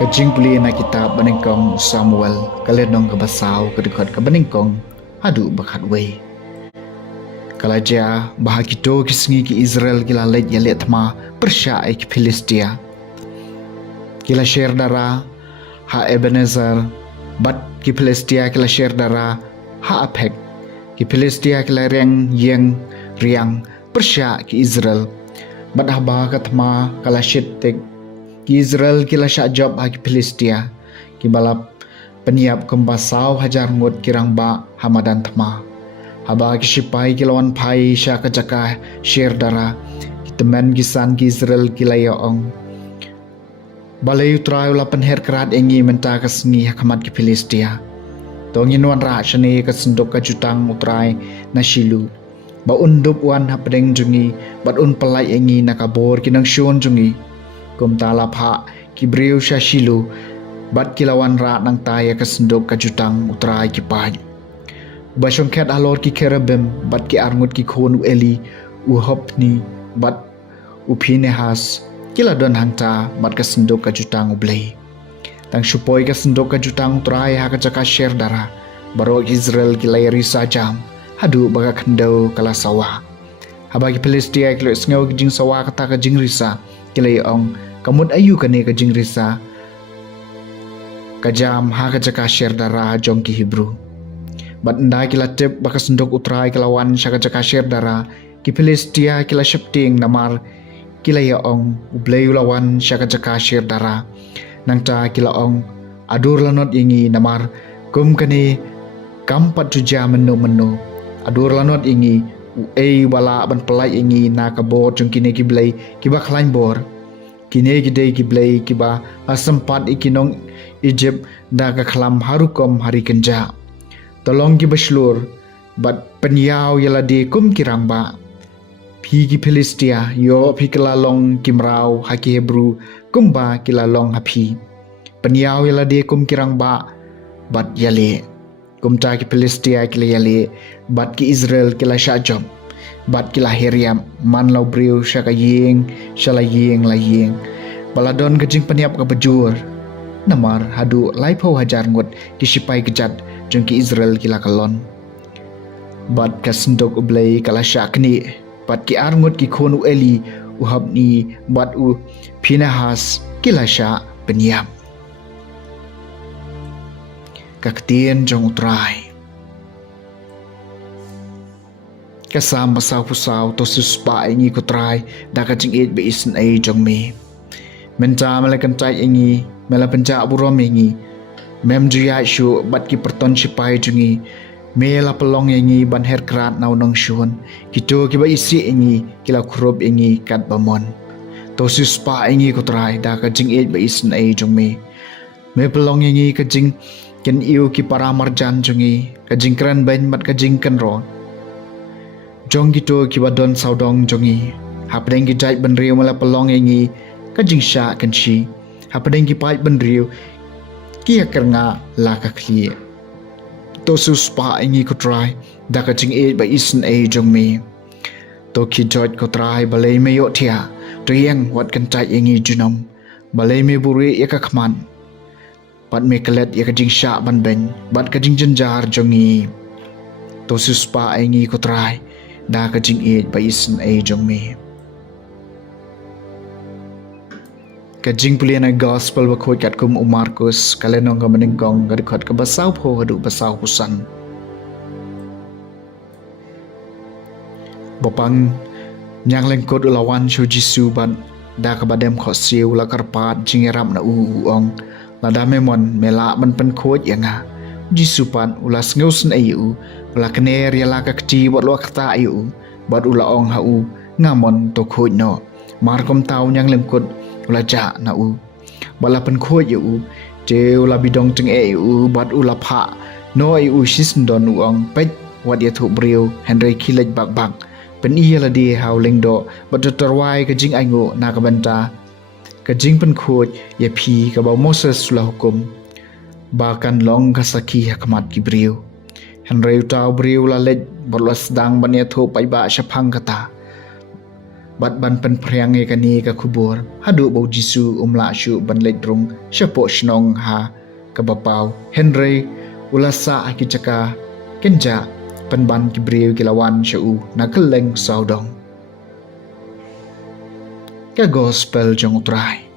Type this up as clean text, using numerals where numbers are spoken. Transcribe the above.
Kajing puli na kitab baningkong Samuel kalenong kabasaw kadukot ka baningkong hadu bakat way. Kalaja bahagito kisngi ki Israel kila leit yalet ma persya ki Filistia. Kila share dara ha Ebenezer bat ki Filistia kila share dara ha Apek. Ki Filistia kila riang persya ki Israel. Bat ha bahakat ma kala shitek ki Israel kila syak job haki Filistia ki balap peniap kembasau hajar ngut kirang ba hamadan tma haba ki sipai ki lawan pai syak kajaka share dara ki temen kisan ki Israel kila yaong balai utrai ula penher kerat engi menta kasngi hakamat ki Filistia tongin wan ra shani kasendok kajutang utrai na Shilu ba undup wan hapdeng jungi bat un pelai engi nakabor kinang shon jungi kum talap ha kibriu sya Shilu bat kilawan ra nang taya kasendok kajutang utrai ki pai basyong ket alor ki kerabem bat ki arngut ki khon u Eli u hopni bat u Pinehas kila don hangta bat kasendok kajutang u blei tang supoi kasendok kajutang utrai ha kajaka share dara baro Israel kilai risa jam hadu baga khendau kala sawah habagi Filistia kilo sngau jing sawah kata ka jing risa kilai ong kamut ayu kane ka jing risa kajam ha kajaka share dara jong ki Hebrew bat nda kila tep bakas ndok utrai kelawan sya kajaka share dara ki Filistia kila shepting namar kila ya ong ublei lawan sya kajaka share dara nangta kila ong adur lanot ingi namar kum kane kampat juja menu adur lanot ingi ei wala ban pelai ingi na kabot jong kine ki blei ki ba khlain bor kine gidei giblei kiba asempat ikinong Egypt da ka khlam harukom hari kenja tolong ki baslur bat penyau yala de kum kirang ba phi ki Filistia yo phi kelalong kimrau haki Hebrew kumba kilalong hapi penyau yala de kum kirang ba bat yale kumta ki Filistia kila yale bat ki Israel kila syajom bat kila heriam man lau briu syaka ying syala ying la ying baladon kejing peniap ka bejur namar hadu laipo hajar ngut ki sipai kejat jong ki Israel kila kalon bat kasendok ublei kala syakni bat ki arngut ki khon u Eli u habni bat u Pinehas kila syak peniap kaktien jong utrai kasam pasau pusau to suspa ingi ko try da ka jing it be isen ai jong me menta malakan tai ingi mela penja burom ingi mem jia shu bat ki perton sipai jungi mela pelong ingi ban her krat nau nong shun kito ki ba isi ingi kila khrop ingi kat bamon to suspa ingi ko try da ka jing it be isen ai jong me pelong ingi ka jing ken iu ki para marjan jungi ka jing kran ban mat ka jing kan ro jong gitu kibadon saudong jongi hapdeng ki jai benriu mala pelong ingi kajing sya kanchi hapdeng ki pai benriu ki akarnga la ka khli to suspa ingi ko try da kajing e ba isen e jong me to ki jot ko try balai me yo thia to yang wat kan tai ingi junom balai me buri ya ka khman pat me kalet ya kajing sya ban ben bat kajing jenjar jongi to suspa ingi ko try da ka jing it ba isen ai jong me ka jing pulian gospel ba khoi kat kum Markus kalenong ka maningkong ga dikhat ka basaw pho hadu basaw kusan bopang nyang lengkot ulawan shu Jisu ban da ka badem kho siu la karpat jingeram na ong la da memon mela man pen khoj yanga Jisu pan ulas ngeusen ayu ula kner ya la ka kti wat lo kata ayu bat ula ong hau ngamon to khoj no markom tau nyang lengkut ula ja na bala pen khoj yu je ula bidong teng ayu bat ula pha no ayu sisndon ong pet wat ya thu briu Henry kilej bak bak pen iya la di hau lengdo bat terwai ka jing aingo na ka banta ka jing pen khoj ya phi ka ba Moses la hukum bahkan long kasaki hakamat kibriu Henry utau briu la lej berlas dang bania tho pai ba syapang kata bat ban pen priange kani ka kubur hadu bau Jisu umla syu ban ledrung syapo shnong ha ka bapau Henry ulasa akicaka kenja penban kibriu kilawan syu na keleng saudong ka gospel jong utrai